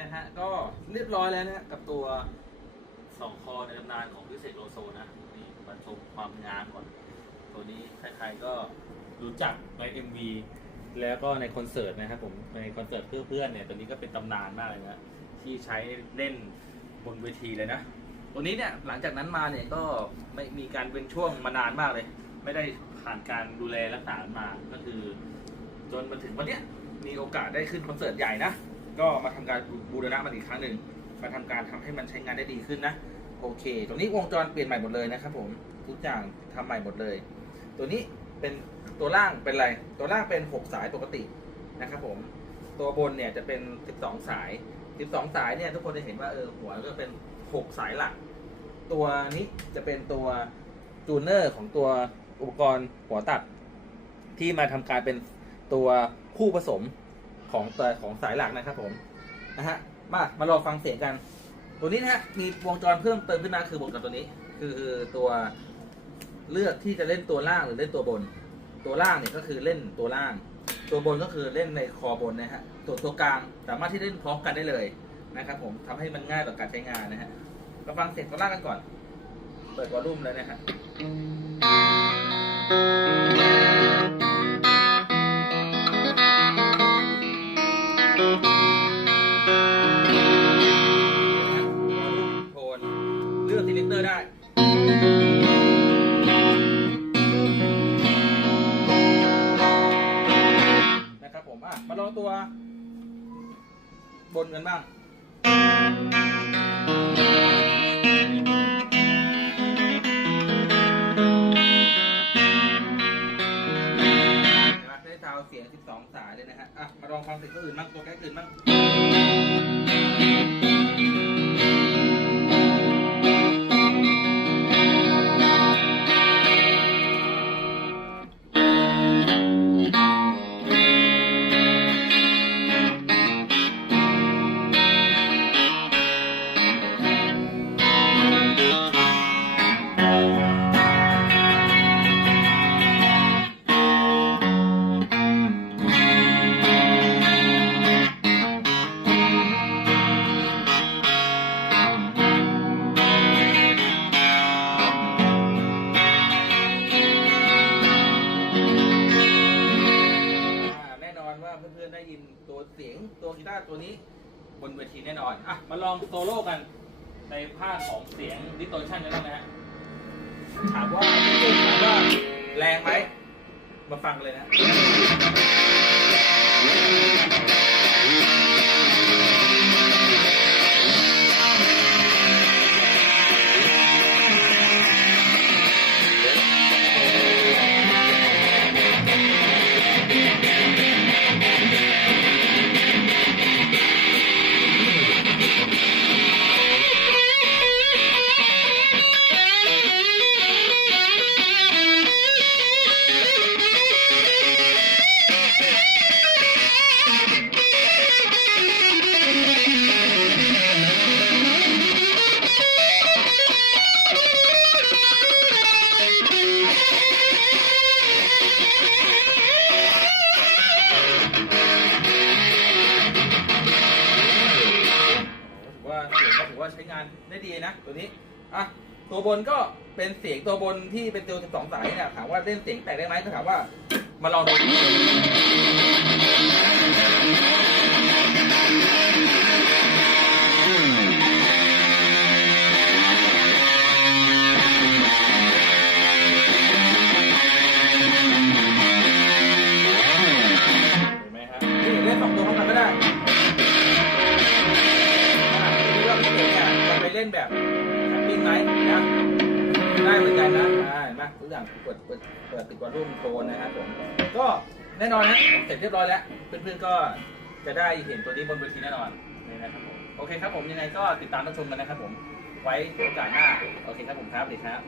นะฮะ ก็เรียบร้อยแล้วนะฮะกับตัวสองคอในตำนานของพิเศษโลโซนะนี่มาชมความงามก่อน ตัวนี้ใครๆก็รู้จักใน MV แล้วก็ในคอนเสิร์ตนะครับผมในคอนเสิร์ตเพื่อเพื่อนเนี่ยตัวนี้ก็เป็นตำนานมากเลยนะที่ใช้เล่นบนเวทีเลยนะตัวนี้เนี่ยหลังจากนั้นมาเนี่ยก็ไม่มีการเป็นช่วงมานานมากเลย ไม่ได้ผ่านการดูแลรักษามาก็คือ จนมาถึงวันเนี้ยมีโอกาสได้ขึ้นคอนเสิร์ตใหญ่นะ ก็มาทำการบูรณะมันอีกครั้งหนึ่งมาทำการทำให้มันใช้งานได้ดีขึ้นนะโอเค ตัวนี้วงจรเปลี่ยนใหม่หมดเลยนะครับผมทุกอย่างทำใหม่หมดเลย ตัวนี้เป็นตัวล่างเป็นอะไร ตัวล่างเป็น 6 สายปกตินะครับผมตัวบนเนี่ยจะเป็น 12 สาย 12 สายเนี่ยทุกคนจะเห็นว่าเออหัวก็เป็น 6 สายหลัก ตัวนี้จะเป็นตัวจูเนอร์ของตัวอุปกรณ์หัวตัด ที่มาทำการเป็นตัวคู่ผสม ของตัวของสายหลักนะครับผมนะฮะมามาลองฟังเสียงกัน ตัวนี้นะฮะมีวงจรเพิ่มเติมขึ้นมาคือวงจรตัวนี้ คือตัวเลือกที่จะเล่นตัวล่างหรือเล่นตัวบน ตัวล่างเนี่ยก็คือเล่นตัวล่าง ตัวบนก็คือเล่นในคอบนนะฮะตัวตัวกลางสามารถที่เล่นพร้อมกันได้เลยนะครับ ผมทำให้มันง่ายต่อการใช้งานนะฮะมาฟังเสียงตัวล่างกันก่อน เปิดวอลลุ่มเลยนะฮะ นะครับผมอะมาลองตัว บนกันบ้างเห็นได้ซาวเสียง 12 สายเลยนะฮะ อะ มาลองฟังเสียงอื่นบ้างตัวแก๊กอื่นบ้าง ตัวกีตาร์ตัวนี้บนเวทีแน่นอนอะมาลองโซโล่กันในภาคของเสียงดิสโทชันกันบ้างนะฮะถามว่าถามว่าแรงไหมมาฟังเลยนะ ว่าใช้งานได้ดีนะตัวนี้อะตัวบนก็เป็นเสียงตัวบนที่เป็นตัว12สายเนี่ยถามว่าเล่นเสียงแตกได้ไหมก็ถามว่ามาลองดู ล่นแบบแคมปิ้งไหมนะ ได้เหมือนกันนะอ่าเห็นไหมทุกอย่างเปิดเปิดเปิดติดวอลลุ่มโทนนะครับผมก็แน่นอนนะเสร็จเรียบร้อยแล้ว เพื่อนๆก็จะได้เห็นตัวนี้บนเวทีแน่นอนนี่นะครับผมโอเคครับผมยังไงก็ติดตามรับชมกันนะครับผมไว้โอกาสหน้า โอเคครับผมครับสวัสดีครับ